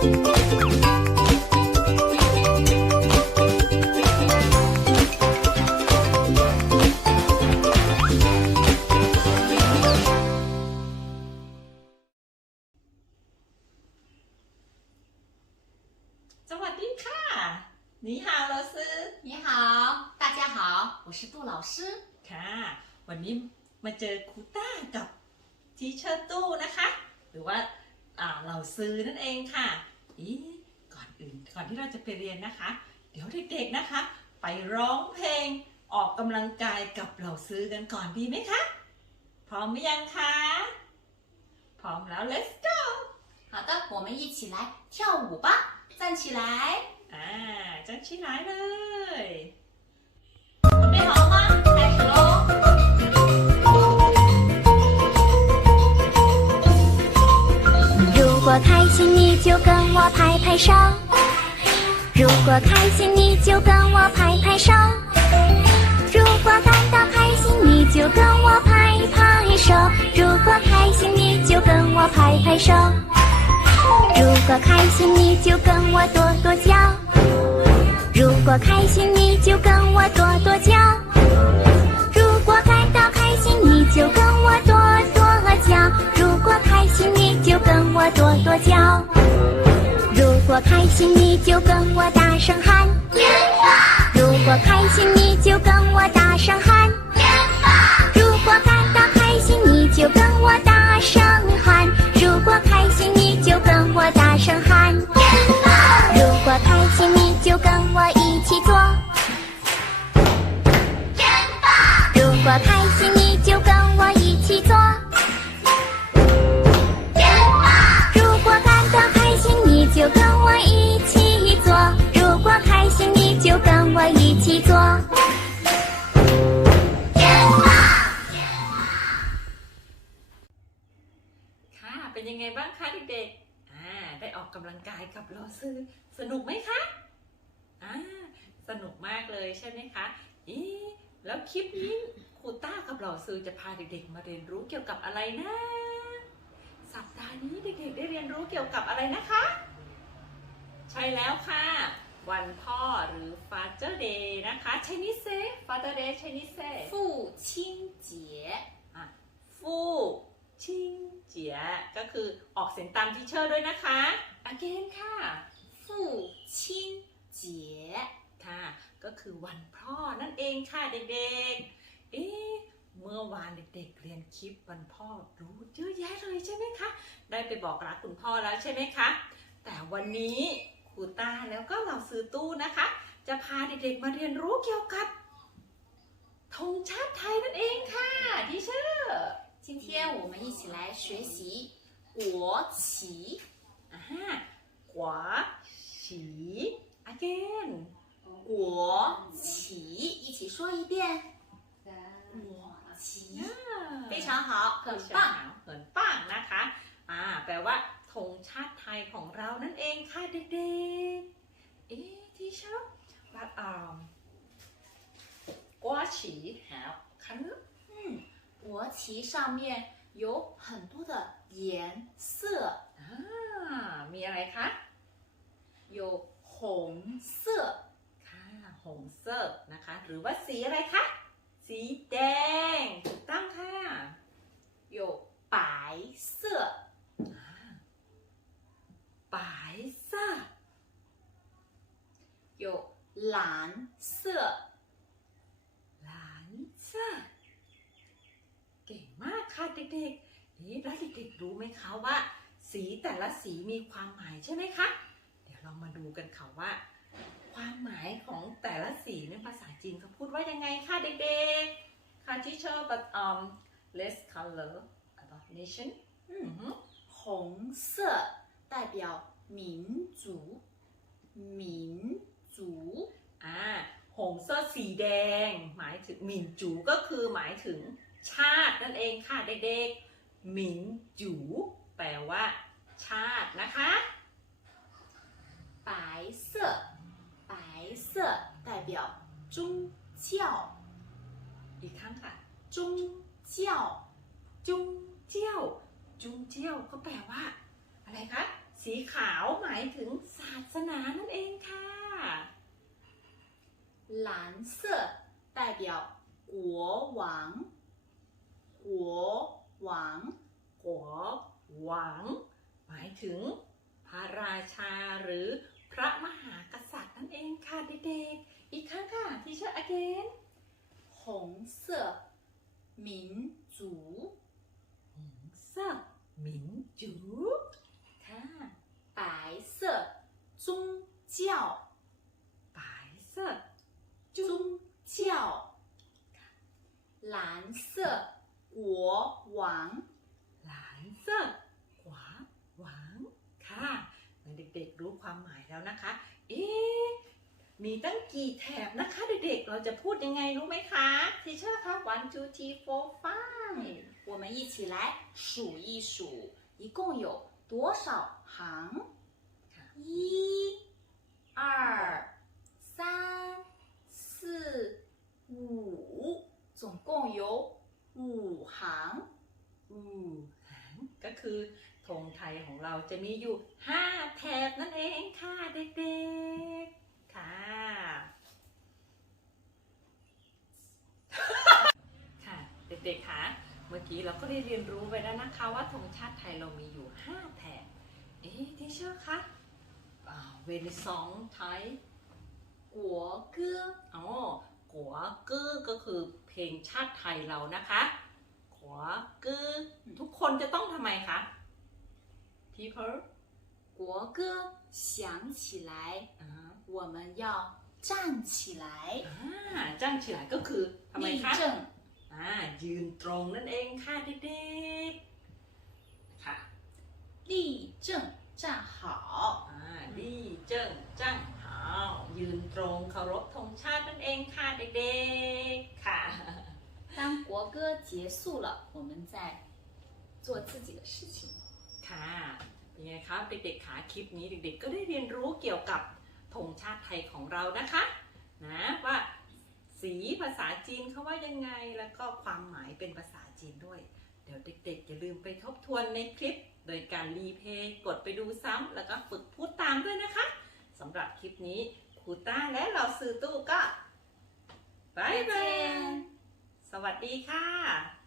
สวัสดีค่ะนี่ฮาวเราซื้อ 你好，大家好，我是杜老师。 ค่ะ วันนี้มาเจอครูต้ากับทีเชอร์ตู้นะคะ หรือว่าอ่าเราซื้อนั่นเองค่ะ อีก่อนอื่นก่อนที่เราจะไปเรียนนะคะ เดี๋ยวเด็กๆนะคะ ไปร้องเพลงออกกำลังกายกับเราซื้อกันก่อนดีไหมคะ พร้อมหรือยังคะ พร้อมแล้ว let's go 好的，我们一起来跳舞吧，站起来， อ่าจังชี้ร้ายเลย 如果开心，你就跟我拍拍手；如果开心，你就跟我拍拍手；如果感到开心，你就跟我拍拍手；如果开心，你就跟我拍拍手；如果开心，你就跟我跺跺脚；如果开心，你就跟我跺跺脚；如果感到开心，你就跟我跺跺脚；如果开心，你我跺跺脚；如果开心，你就跟我大声喊；如果开心，你就跟我大我一起做。 ค่ะ เป็นยังไงบ้างคะเด็กๆ อ่า ได้ออกกำลังกายกับเราซื้อ สนุกไหมคะ อ่า สนุกมากเลยใช่ไหมคะอีแล้วคลิปนี้ครูต้ากับเราซื้อจะพาเด็กๆ มาเรียนรู้เกี่ยวกับอะไรนะ สัปดาห์นี้เด็กๆ ได้เรียนรู้เกี่ยวกับอะไรนะคะ ใช่แล้วค่ะ วันพ่อหรือ Father Day นะคะ Chinese Father Day Chinese 父亲ชิงเจีอะฟูชิก็คือออกเสียงตามที่เชอร์ด้วยนะคะ again ค่ะฟูชิค่ะ ก็คือวันพ่อนั่นเองค่ะเด็กๆ เอ๊ะเมื่อวานเด็กๆเรียนคลิปวันพ่อรู้เยอะแยะเลยใช่ไหมคะ ได้ไปบอกรักคุณพ่อแล้วใช่ไหมคะ แต่วันนี้ครูต้าแล้วก็เราซื้อตู้นะคะ จะพาเด็กๆ มาเรียนรู้เกี่ยวกับธงชาติไทยนั่นเองค่ะทีเชอร์ 今天我们一起来学习国旗。 อ่าขวาฉี again 国旗，一起说一遍。国旗，非常好，很棒。 เหินป้างนะคะ อ่า แปลว่าธงชาติไทยของเรานั่นเองค่ะเด็กๆ กๆ เอ๊ะที่ชอบว่าอ่ากวาฉี have color 嗯，国旗上面有很多的颜色， อ่า มีอะไรคะ 有红色、 ค่ะหงเซอร์นะคะ หรือว่าสีอะไรคะ สีแดง ถูกต้องค่ะ 有白色、 蓝色、 หลานเซอร์เก่งมากค่ะเด็กๆ นี่แล้วเด็กๆรู้ไหมคะว่า สีแต่ละสีมีความหมายใช่ไหมคะ เดี๋ยวเรามาดูกันค่ะว่า ความหมายของแต่ละสีในภาษาจีนเขาพูดว่ายังไงคะเด็กๆ ค่ะ teacher but um let's color about nation อือหือ 红色代表民族，民族。 อ่าหงเสื้อสีแดง หมายถึงหมินจูก็คือหมายถึงชาตินั่นเองค่ะเด็กๆหมินจูแปลว่า ชาตินะคะ 白色，白色代表宗教， อีกครั้งค่ะ 宗教， จุงเจี้ยว จุงเจี้ยวก็แปลว่า อะไรคะ ส สีขาวหมายถึงศาสนานั่นเองค่ะ 蓝色代表国王，国王， หัวหวัง หมายถึง พระราชาหรือพระมหากษัตริย์นั่นเองค่ะเด็กๆ อีกครั้งค่ะที่เชื่อ again 红色民族， หงเ ด็กๆรู้ความหมายแล้วนะคะ เอ๊ะ มีตั้งกี่แถบนะคะเด็กๆ เราจะพูดยังไงรู้ไหมคะทีเชอร์คะ one two three four five 我们一起来数一数，一共有多少行？一、二、三、四、五，总共有五行。 อืมก็คือธ งไทยของเราจะมีอยู่ 5 แถบนั่นเองค่ะเด็กๆ ค่ะ ค่ะเด็กๆค่ะเมื่อกี้เราก็ได้เรียนรู้ไปแล้วนะคะว่าธงชาติไทยเรามีอยู่ 5 แถบ เอ๊ะที่เชื่อคะเวนิซองไทย国歌，อ๋อกัวกึ้อก็คือเพลงชาติไทยเรานะคะกัวกึ้อทุกคนจะต้องทำไมคะ people 国歌响起来， อ่า 我们要站起来， อ่าจ้างเฉยก็คือทำไม 立 คะ 正， อ่ายืนตรงนั่นเองค่ะเด็กๆ ค่ะ 立正站好。 อ่าดีเจิ้งจ้างหาวยืนตรงเคารพธงชาตินั่นเองค่ะเด็กๆ ค่ะ 当国歌结束了，我们再做自己的事情。 ค่ะเป็นไงครับเด็กๆขาคลิปนี้เด็กๆ ก็ได้เรียนรู้เกี่ยวกับธงชาติไทยของเรานะคะนะว่าสีภาษาจีนเขาว่ายังไงแล้วก็ความหมายเป็นภาษาจีนด้วย เดี๋ยวเด็กๆ อย่าลืมไปทบทวนในคลิป โดยการรีเพย์กดไปดูซ้ำแล้วก็ฝึกพูดตามด้วยนะคะสำหรับคลิปนี้ครูต้าและเราซื้อตู้ก็บายบายสวัสดีค่ะ